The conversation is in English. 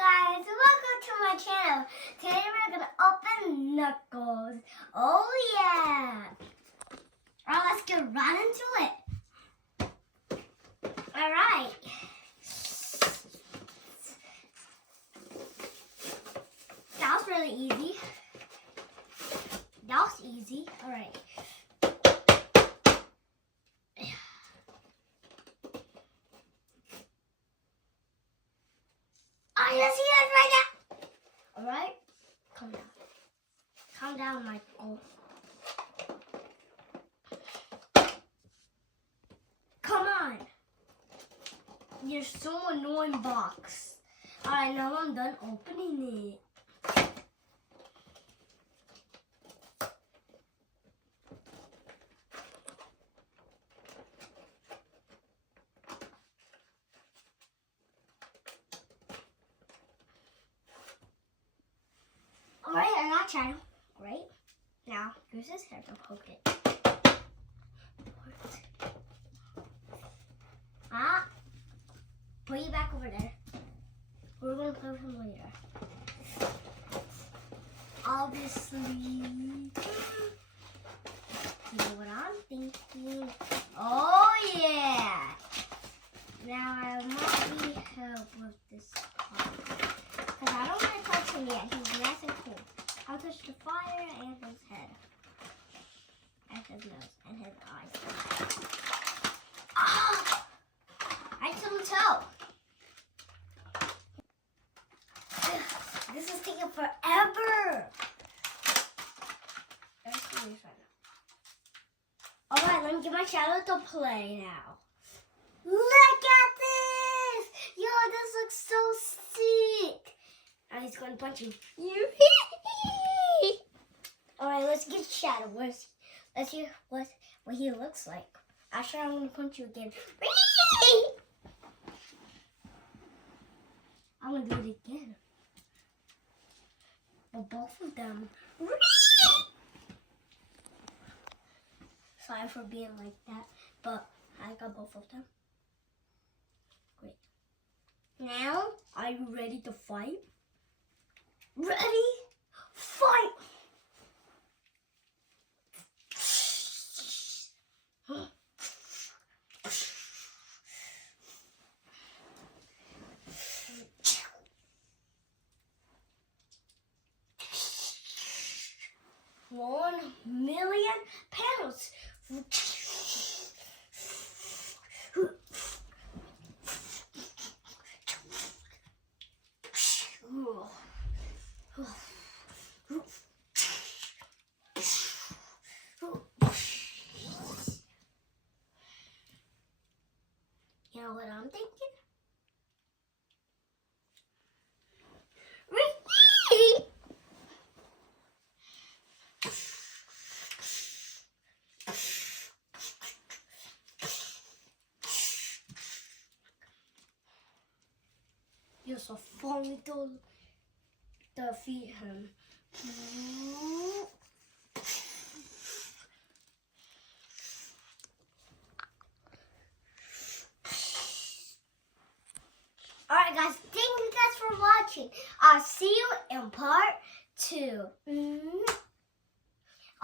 guys, welcome to my channel. Today we're gonna open Knuckles. Oh yeah! Alright, let's get right into it. Alright. That was really easy. That was easy. Alright. I can see that right now. Alright? Calm down. Calm down, Michael. Come on. You're so annoying, box. Alright, now I'm done opening it. Alright, I got channel. Great. Now, use his hair to poke it. Ah! Put you back over there. We're going to play with him later. Obviously. You know what I'm thinking? Oh, yeah! Now, I might need help with this part. Because I don't want to touch him yet. He's nice and cool. I'll touch the fire and his head. And his nose and his eyes. Ah! I couldn't tell. This is taking forever. Alright, let me get my shadow to play now. Look at this! Yo, this looks so sick. Now he's going to punch me. Alright, let's get Shadow. Let's see what he looks like. After I'm going to punch you again. I'm going to do it again. But both of them. Sorry for being like that, but I got both of them. Great. Now, are you ready to fight? Ready? Fight! £1,000,000. You know what I'm thinking? You're so funny to defeat him. Alright guys, thank you guys for watching. I'll see you in part 2.